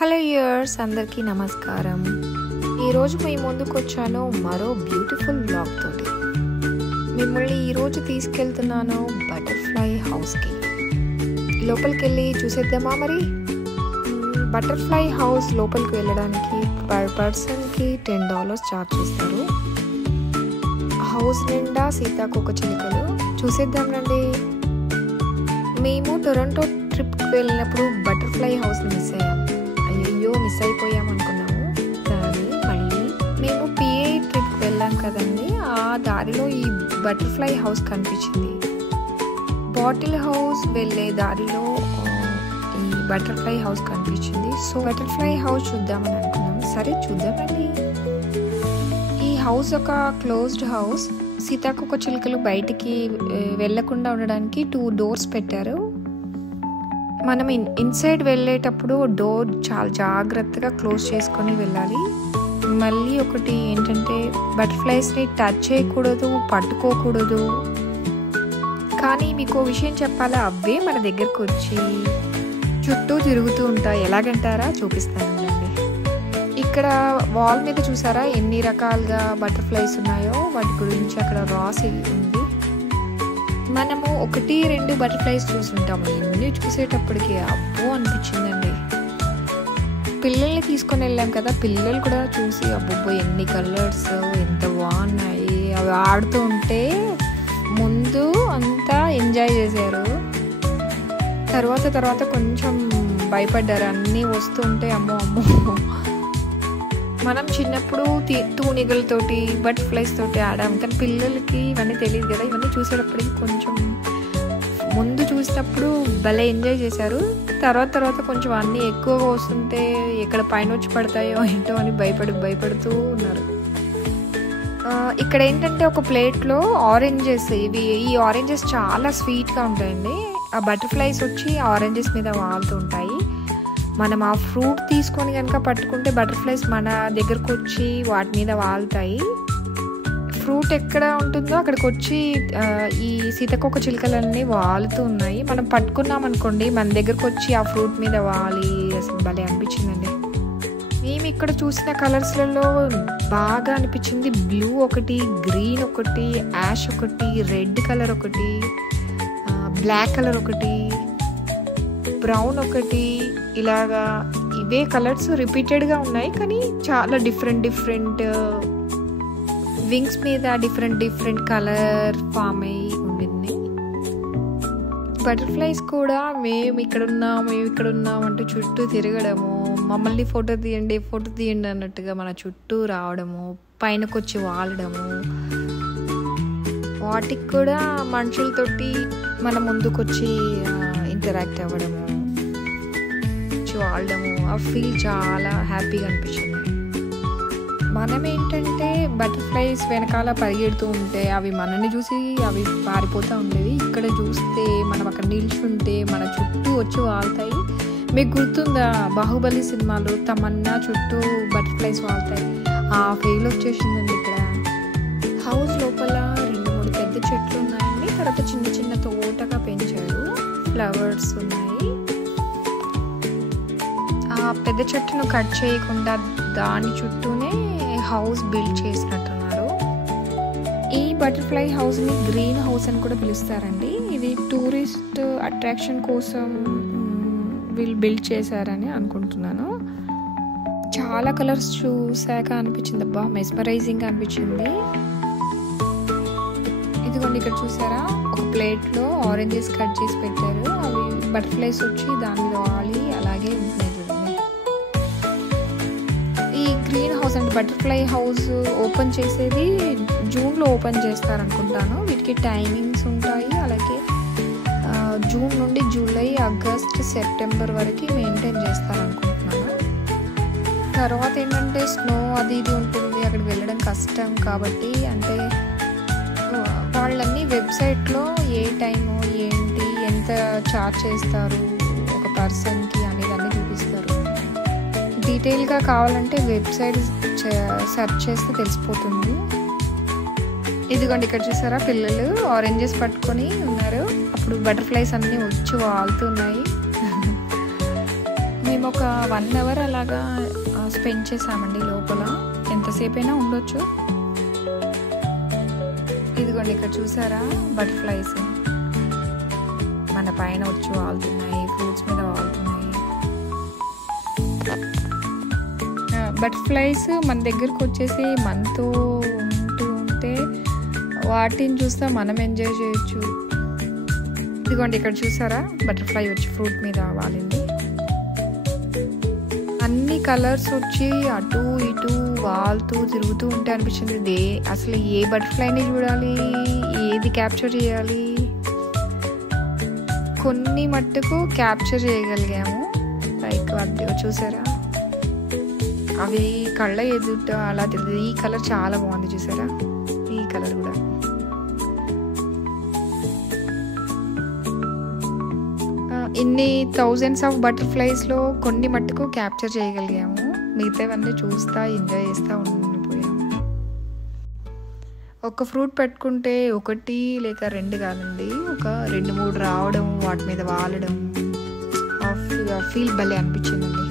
Hello viewers, అందరికీ నమస్కారం. ఈరోజు మీ ముందుకు వచ్చాను మరో బ్యూటిఫుల్ వ్లాగ్ తోటి. మిమ్మల్ని ఈరోజు తీసుకెళ్తున్నాను బటర్ఫ్లై హౌస్కి. లోపలికి వెళ్ళి చూసేద్దామా మరి? బటర్ఫ్లై హౌస్ లోపలికి వెళ్ళడానికి పర్ పర్సన్కి $10 ఛార్జ్ చేస్తారు. హౌస్ నిండా సీతాకోకచిలుకలు. చూసేద్దాం రండి. మేము టొరంటో ట్రిప్కి వెళ్ళినప్పుడు బటర్ఫ్లై హౌస్ని మిస్ అయ్యాం. మిస్ అయిపోయాం అనుకున్నాము. కానీ మళ్ళీ మేము పిఏ ట్రిప్కి వెళ్ళాం కదండి, ఆ దారిలో ఈ బటర్ఫ్లై హౌస్ కనిపించింది. బాటిల్ హౌస్ వెళ్ళే దారిలో ఈ బటర్ఫ్లై హౌస్ కనిపించింది. సో బటర్ఫ్లై హౌస్ చూద్దామని అనుకున్నాము. సరే చూద్దామండి. ఈ హౌస్ ఒక క్లోజ్డ్ హౌస్. సీతాకోకచిలుకలు బయటికి వెళ్ళకుండా ఉండడానికి 2 డోర్స్ పెట్టారు. మనం ఇన్సైడ్ వెళ్ళేటప్పుడు డోర్ చాలా జాగ్రత్తగా క్లోజ్ చేసుకొని వెళ్ళాలి. మళ్ళీ ఒకటి ఏంటంటే బటర్ఫ్లైస్ని టచ్ చేయకూడదు, పట్టుకోకూడదు. కానీ మీకు విషయం చెప్పాలా, అవే మన దగ్గరకు వచ్చి చుట్టూ తిరుగుతూ ఉంటాయి. ఎలాగంటారా? చూపిస్తానండి. ఇక్కడ వాల్ మీద చూసారా ఎన్ని రకాలుగా బటర్ఫ్లైస్ ఉన్నాయో, వాటి గురించి అక్కడ రాసి ఉంది. మనము 1-2 బటర్ఫ్లైస్ చూసుంటాము. ఇన్ని చూసేటప్పటికి అబ్బో అనిపించిందండి. పిల్లల్ని తీసుకొని వెళ్ళాం కదా, పిల్లలు కూడా చూసి అబ్బో ఎన్ని కలర్స్, ఎంత బాగున్నాయి. అవి ఆడుతూ ఉంటే ముందు అంతా ఎంజాయ్ చేశారు. తర్వాత కొంచెం భయపడ్డారు. అన్నీ వస్తుంటే అమ్మో మనం చిన్నప్పుడు తూనిగలతోటి బటర్ఫ్లైస్ తోటి ఆడాం. కానీ పిల్లలకి ఇవన్నీ తెలియదు కదా. ఇవన్నీ చూసేటప్పటికి కొంచెం ముందు చూసినప్పుడు భలే ఎంజాయ్ చేశారు. తర్వాత కొంచెం అన్నీ ఎక్కువగా వస్తుంటే ఎక్కడ పైన వచ్చి పడతాయో ఏంటో అని భయపడుతూ ఉన్నారు. ఇక్కడ ఏంటంటే ఒక ప్లేట్లో ఆరెంజెస్, ఈ ఆరెంజెస్ చాలా స్వీట్గా ఉంటాయండి. ఆ బటర్ఫ్లైస్ వచ్చి ఆరెంజెస్ మీద వాలుతూ ఉంటాయి. మనం ఆ ఫ్రూట్ తీసుకొని కనుక పట్టుకుంటే బటర్ఫ్లైస్ మన దగ్గరకు వచ్చి వాటి మీద వాలుతాయి. ఫ్రూట్ ఎక్కడ ఉంటుందో అక్కడికి వచ్చి ఈ సీతాకోకచిలుకలన్నీ వాలుతూ ఉన్నాయి. మనం పట్టుకున్నాం అనుకోండి, మన దగ్గరకు వచ్చి ఆ ఫ్రూట్ మీద వాలి. అసలు భలే అనిపించిందండి. మేము ఇక్కడ చూసిన కలర్స్లలో బాగా అనిపించింది బ్లూ ఒకటి, గ్రీన్ ఒకటి, యాష్ ఒకటి, రెడ్ కలర్ ఒకటి, బ్లాక్ కలర్ ఒకటి, బ్రౌన్ ఒకటి. ఇలాగా ఇవే కలర్స్ రిపీటెడ్గా ఉన్నాయి. కానీ చాలా డిఫరెంట్ వింగ్స్ మీద డిఫరెంట్ కలర్ ఫామ్ అయ్యి ఉండింది. బటర్ఫ్లైస్ కూడా మేము ఇక్కడ ఉన్నాం అంటూ చుట్టూ తిరగడము, మమ్మల్ని ఫోటో తీయండి అన్నట్టుగా మన చుట్టూ రావడము, పైనకొచ్చి వాలడము. వాటికి కూడా మనుషులతోటి మన ముందుకొచ్చి ఇంటరాక్ట్ అవ్వడము, వాడడము. ఆ ఫీల్ చాలా హ్యాపీగా అనిపించింది. మనం ఏంటంటే బటర్ఫ్లైస్ వెనకాల పరిగెడుతూ ఉంటే అవి మనల్ని చూసి అవి పారిపోతూ ఉండేవి. ఇక్కడ చూస్తే మనం అక్కడ నిల్చుంటే మన చుట్టూ వచ్చి వాళ్తాయి. మీకు గుర్తుందా బాహుబలి సినిమాలో తమన్నా చుట్టూ బటర్ఫ్లైస్ వాళ్తాయి? ఆ ఫీల్ వచ్చేసిందండి. ఇక్కడ హౌస్ లోపల 2-3 పెద్ద చెట్లు ఉన్నాయండి. తర్వాత చిన్న తోటగా పెంచారు. ఫ్లవర్స్ ఉన్నాయి. ఆ పెద్ద చెట్టును కట్ చేయకుండా దాని చుట్టూనే హౌస్ బిల్డ్ చేసినట్టున్నారు. ఈ బటర్ఫ్లై హౌస్ని గ్రీన్ హౌస్ అని కూడా పిలుస్తారండి. ఇది టూరిస్ట్ అట్రాక్షన్ కోసం వీళ్ళు బిల్డ్ చేశారని అనుకుంటున్నాను. చాలా కలర్స్ చూసాక అనిపించింది, అబ్బా మెస్మరైజింగ్ అనిపించింది. ఇదిగోండి ఇక్కడ చూసారా, ఒక ప్లేట్లో ఆరెంజెస్ కట్ చేసి పెట్టారు. అవి బటర్ఫ్లైస్ వచ్చి దాని మీద వాలి అలాగే ఉంటున్నాయి. గ్రీన్ హౌస్ అంటే బటర్ఫ్లై హౌస్ ఓపెన్ చేసేది జూన్లో ఓపెన్ చేస్తారనుకుంటాను. వీటికి టైమింగ్స్ ఉంటాయి. అలాగే జూన్ నుండి జూలై, ఆగస్ట్, సెప్టెంబర్ వరకు మెయింటైన్ చేస్తారనుకుంటున్నాను. తర్వాత ఏంటంటే స్నో అది ఇది ఉంటుంది, అక్కడికి వెళ్ళడం కష్టం. కాబట్టి అంటే వాళ్ళన్నీ వెబ్సైట్లో ఏ టైము ఏంటి, ఎంత ఛార్జ్ చేస్తారు ఒక పర్సన్కి అనేది అన్నీ చూపిస్తారు. డీటెయిల్గా కావాలంటే వెబ్సైట్ సెర్చ్ చేస్తే తెలిసిపోతుంది. ఇదిగోండి ఇక్కడ చూసారా, పిల్లలు ఆరెంజెస్ పట్టుకొని ఉన్నారు. అప్పుడు బటర్ఫ్లైస్ అన్నీ వచ్చి వాలుతున్నాయి. మేము ఒక 1 అవర్ అలాగా స్పెండ్ చేసామండి లోపల. ఎంతసేపు అయినా ఉండొచ్చు. ఇదిగోండి ఇక్కడ చూసారా బటర్ఫ్లైస్ మన పైన వచ్చి వాళ్తున్నాయి, ఫ్రూట్స్ మీద వాళ్తున్నాయి. బటర్ఫ్లైస్ మన దగ్గరకు వచ్చేసి మనతో ఉంటే వాటిని చూస్తే మనం ఎంజాయ్ చేయొచ్చు. ఇదిగోండి ఇక్కడ చూసారా బటర్ఫ్లై వచ్చి ఫ్రూట్ మీద వాలింది. అన్ని కలర్స్ వచ్చి అటు ఇటు వాళ్తూ తిరుగుతూ ఉంటే అనిపించింది అసలు ఏ బటర్ఫ్లైని చూడాలి, ఏది క్యాప్చర్ చేయాలి. కొన్ని మట్టుకు క్యాప్చర్ చేయగలిగాము. లైక్ అది చూసారా అవి కళ్ళ ఎదుట అలా తిరుగుతుంది. ఈ కలర్ చాలా బాగుంది చూసారా, ఈ కలర్ కూడా. ఇన్ని థౌజండ్స్ ఆఫ్ బటర్ఫ్లైస్లో కొన్ని మట్టుకు క్యాప్చర్ చేయగలిగాము. మిగతావన్నీ చూస్తా ఎంజాయ్ చేస్తూ ఉండిపోయాము. ఒక ఫ్రూట్ పెట్టుకుంటే 1 లేక 2 కాదండి, ఒక 2-3 రావడం, వాటి మీద వాలడం, ఫీల్ భలే అనిపించిందండి.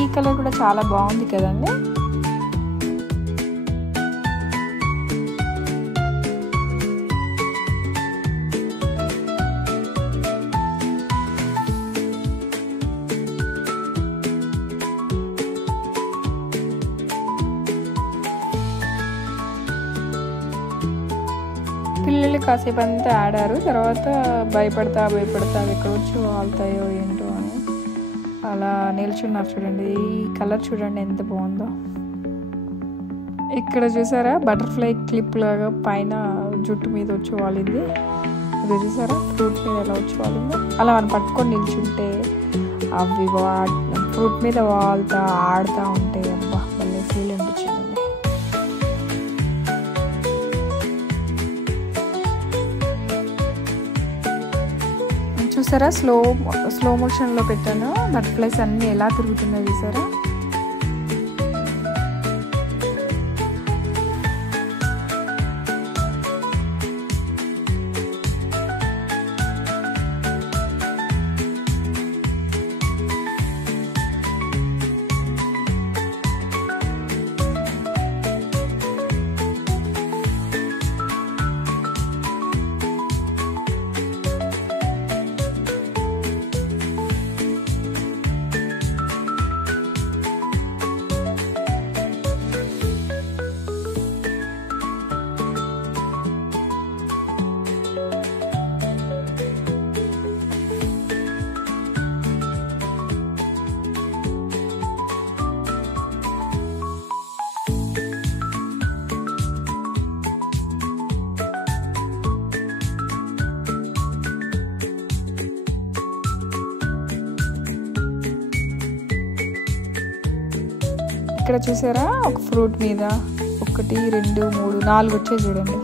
ఈ కలర్ కూడా చాలా బాగుంది కదండి. పిల్లలు కాసేపు అంతా ఆడారు. తర్వాత భయపడతా ఎక్కడ వచ్చి వాళ్తాయో ఏంటో అని అలా నిల్చున్నారు. చూడండి ఈ కలర్ చూడండి ఎంత బాగుందో. ఇక్కడ చూసారా బటర్ఫ్లై క్లిప్ లాగా పైన జుట్టు మీద వచ్చి వాలింది. ఇది చూసారా ఫ్రూట్ మీద ఎలా వచ్చి వాలిందో. అలా మనం పట్టుకొని నిల్చుంటే అవి ఫ్రూట్ మీద వాళ్తా ఆడుతూ ఉంటే అబ్బా భలే ఫీల్ అనిపించిందండి. చూసారా స్లో మోషన్లో పెట్టాను. బటర్ఫ్లైస్ అన్నీ ఎలా తిరుగుతున్నాయి చూసారా. ఇక్కడ చూసారా ఒక ఫ్రూట్ మీద 1, 2, 3, 4 వచ్చాయి చూడండి.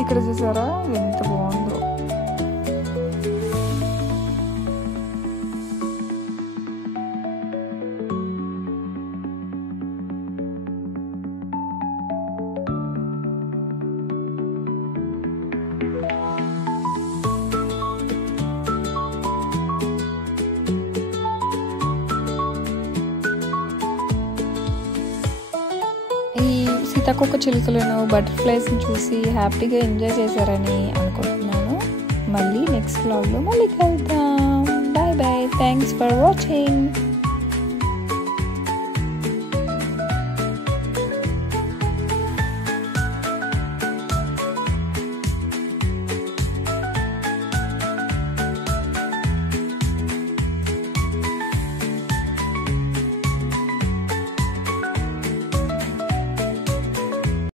ఇక్కడ చూసారా ఎంత బాగుందో. సీతాకోక చిలుకలను బటర్ఫ్లైస్ని చూసి హ్యాపీగా ఎంజాయ్ చేశారని అనుకుంటున్నాను. మళ్ళీ నెక్స్ట్ వ్లాగ్లో మళ్ళీ కలుద్దాం. Bye bye. Thanks for watching.